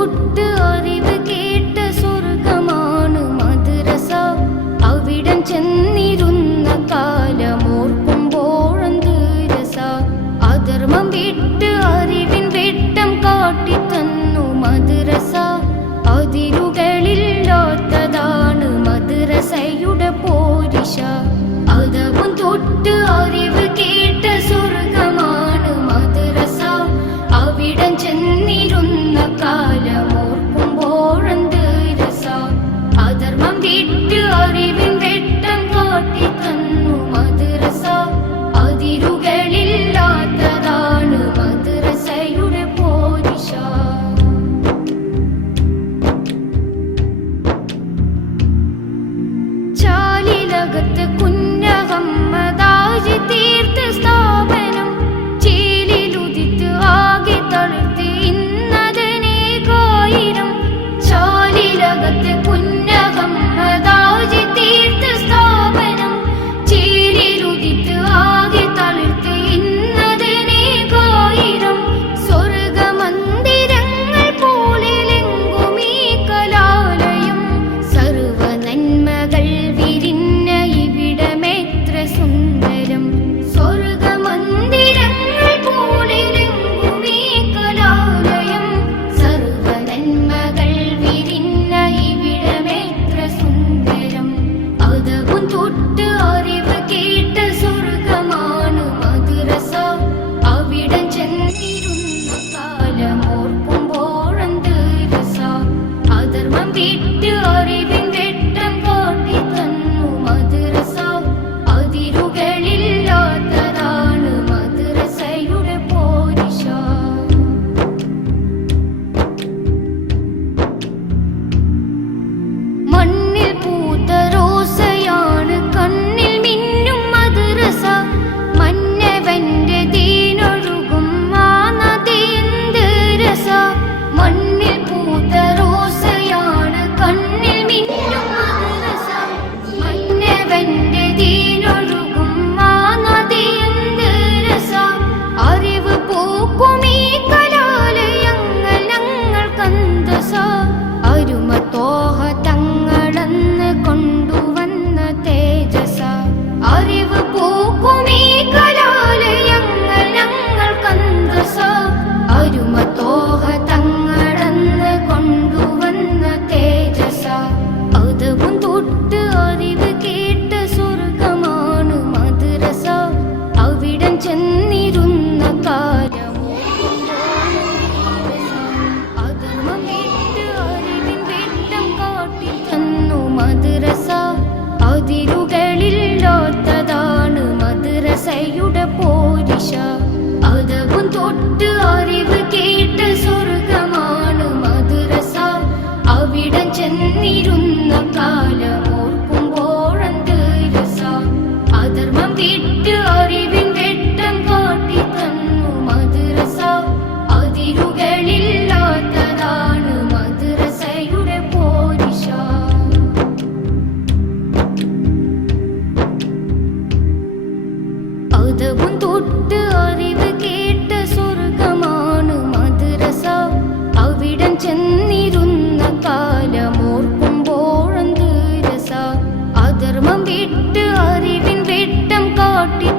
തൊട്ട് അറിവ് കേട്ട സ്വർഗമാണ് മദ്രസ. അവിടം ചെന്നിരുന്ന കാലമോർക്കുമ്പോഴെന്ത് രസ. അധർമ്മം വിട്ട് അറിവിൻ വെട്ടം കാട്ടിത്തന്നു മദ്രസ. അതിരുകളില്ലാത്തതാണ് മദ്രസയുടെ പോരിശ. അതവും തൊട്ട് അറിവ് കേട്ട സ്വർഗമാണ് മദ്രസ. അവിടം ചെന്നിരുന്ന കാലമോർക്കുമ്പോഴെന്ത് രസ. അധർമ്മം വിട്ട് അറിവിൻ വെട്ടം കാട്ടിത്തന്നു മദ്രസ. അതിരുകളില്ലാത്തതാണ് മദ്രസയുടെ പോരിശ. ചാലിലകത്ത് കുഞ്ഞഹമ്മദാജി തീർത്ത സ്ഥാപനം. ചേലിലുദിത്ത് ആകെ തളിർത്ത് ഇന്നതനേകായിരം. ചാലിലകത്ത് കുഞ്ഞഹമ്മദാജി തീർത്ത സ്ഥാപനം. ചേലിലുദിത്ത് ആകെ തളിർത്ത് ഇന്നതനേകായിരം. സ്വർഗമന്ദിരങ്ങൾ പോലെലെങ്കുമീ കലാലയം. സർവ നന്മകൾ വിരിഞ്ഞ ഇവിടമെത്ര സുന്ദരം. സ്വർഗമന്ദിരങ്ങൾ പോലെലെങ്കുമീ കലാലയം. സർവ നന്മകൾ വിരിഞ്ഞ ഇവിടമെത്ര സുന്ദരം. അതവും തൊട്ട് അറിവ് കേട്ട സ്വർഗമാണ് മദ്രസ. അവിടം ചെന്നിരുന്ന കാലമോർക്കുമ്പോഴെന്ത് രസ. അധർമ്മം വിട്ട് അറിവിൻ വെട്ടം കാട്ടിത്തന്നു മദ്രസ. അതിരുകളില്ലാത്തതാണ് മദ്രസയുടെ പോരിശ. മണ്ണിൽ പൂത്ത റോസയാണ് കണ്ണിൽ മിന്നും മദ്രസ. മന്നവന്റെ ദീനൊഴുകും ആ നദിയെന്ത് രസ. മണ്ണിൽ പൂത്ത റോസയാണ് കണ്ണിൽ മിന്നും മദ്രസ. മന്നവന്റെ ദീനൊഴുകും ആ നദിയെന്ത് രസ. അറിവ് പൂക്കുമീ കലാലയങ്ങൾ ഞങ്ങൾക്കന്തസ. അരുമത്തോഹ തങ്ങളന്ന് കൊണ്ടുവന്ന തേജസ. അറിവ് പൂക്കുമീ കലാലയങ്ങൾ ഞങ്ങൾക്കന്തസ. അരുമത്തോഹ തങ്ങളന്ന് കൊണ്ടുവന്ന തേജസ. അതവും തൊട്ട് അറിവ് കേട്ട സ്വർഗമാണ് മദ്രസ. അവിടം ചെന്നിരുന്ന അധർമ്മം വിട്ട് അറിവിൻ വെട്ടം കാട്ടിത്തന്നു മദ്രസ. അതിരുകളില്ലാത്തതാണ് മദ്രസയുടെ പോരിശ. അതവും തൊട്ട് അറിവ് കേട്ട സ്വർഗമാണ് മദ്രസ. അവിടം ചെന്നിരുന്ന കാലമോർക്കുമ്പോഴെന്ത് രസ. അധർമ്മം വിട്ട് അറിവിൻ വെട്ടം കാട്ടിത്തന്നു മദ്രസ. അതിരുകളില്ലാത്തതാണ് മദ്രസയുടെ പോരിശ. അതവും തൊട്ട് അറിവ് കേട്ട സ്വർഗമാണ് മദ്രസ. അവിടം ചെന്നിരുന്ന കാലമോർക്കുമ്പോഴെന്ത് രസ. അധർമ്മം വിട്ട് അറിവിൻ വെട്ടം കാട്ടി